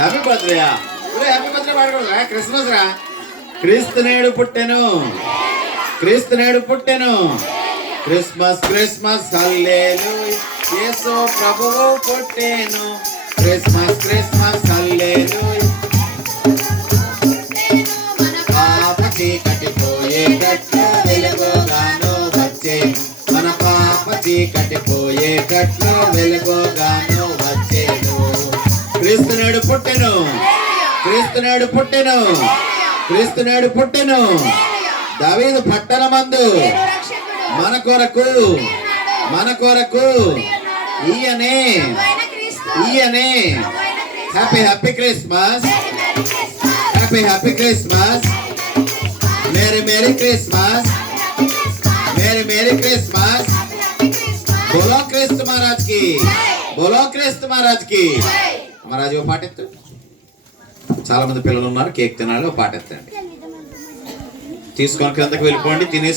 Happy birthday పాడకూడదు Christmas రా. క్రీస్తు నేడు పుట్టెను, క్రీస్తు నేడు పుట్టెను. క్రిస్మస్ క్రిస్మస్ హల్లెలూయా, యేసు ప్రభువు పుట్టెను. క్రిస్మస్ క్రిస్మస్ హల్లెలూయా. పాప చీకటి పోయేటట్లు వెలుగుగాను వచ్చేను, మన పాప చీకటి పోయేటట్లు వెలుగుగాను వచ్చేను. క్రీస్తు నేడు పుట్టెను, క్రీస్తు నేడు పుట్టెను, క్రీస్తు నేడు పుట్టెను. దావీదు పట్టణమందు మన కొరకు, మన కొరకు ఈయనే, ఈయనే. Happy happy Christmas, happy happy Christmas, merry merry Christmas, merry merry Christmas. బోలో క్రీస్తు మహారాజ్ కి, బోలో క్రీస్తు మహారాజ్ కి. మహారాజు ఓ పాట ఎత్తు. చాలా మంది పిల్లలు ఉన్నారు, కేక్ తినాలి, ఓ పాట ఎత్తండి. తీసుకొని కిందకి వెళ్ళిపోండి, తినేసి